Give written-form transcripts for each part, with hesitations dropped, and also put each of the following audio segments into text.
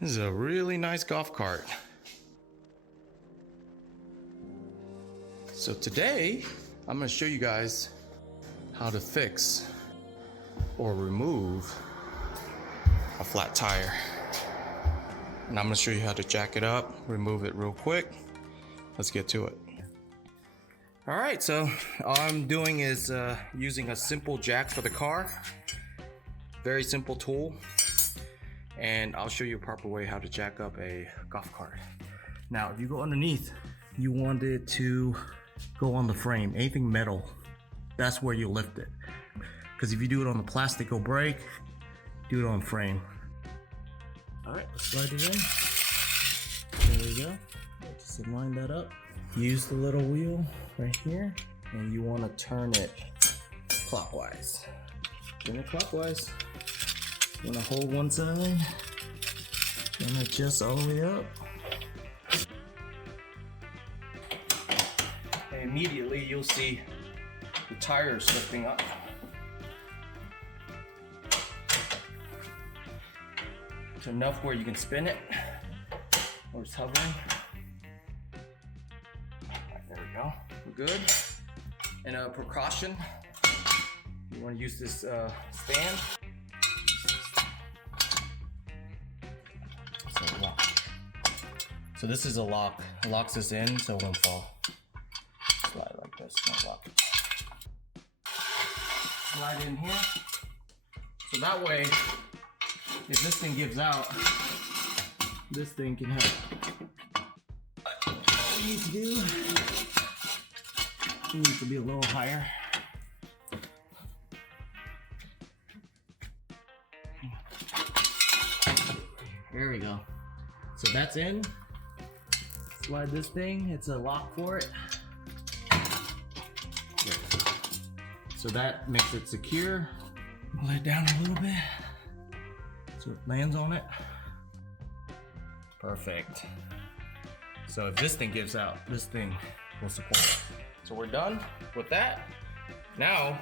This is a really nice golf cart. So today, I'm gonna show you guys how to fix or remove a flat tire. And I'm gonna show you how to jack it up, remove it real quick. Let's get to it. All right, so all I'm doing is using a simple jack for the car. Very simple tool. And I'll show you a proper way how to jack up a golf cart. Now, if you go underneath, you want it to go on the frame, anything metal. That's where you lift it. Because if you do it on the plastic, it'll break. Do it on frame. All right, let's slide it in. There we go. Just line that up. Use the little wheel right here, and you want to turn it clockwise. Turn it clockwise. You want to hold one side, and adjust all the way up. And immediately you'll see the tires lifting up. It's enough where you can spin it, or it's hovering. Right, there we go. We're good. And a precaution, you want to use this stand. So this is a lock. It locks this in so it won't fall. Slide like this, not lock it. Slide in here. So that way, if this thing gives out, this thing can help. All we need to do, it needs to be a little higher. There we go. So that's in. Slide this thing, it's a lock for it. So that makes it secure. Lay it down a little bit so it lands on it. Perfect. So if this thing gives out, this thing will support it. So we're done with that. Now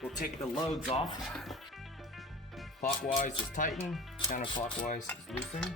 we'll take the loads off. Clockwise is tighten, counterclockwise is loosen.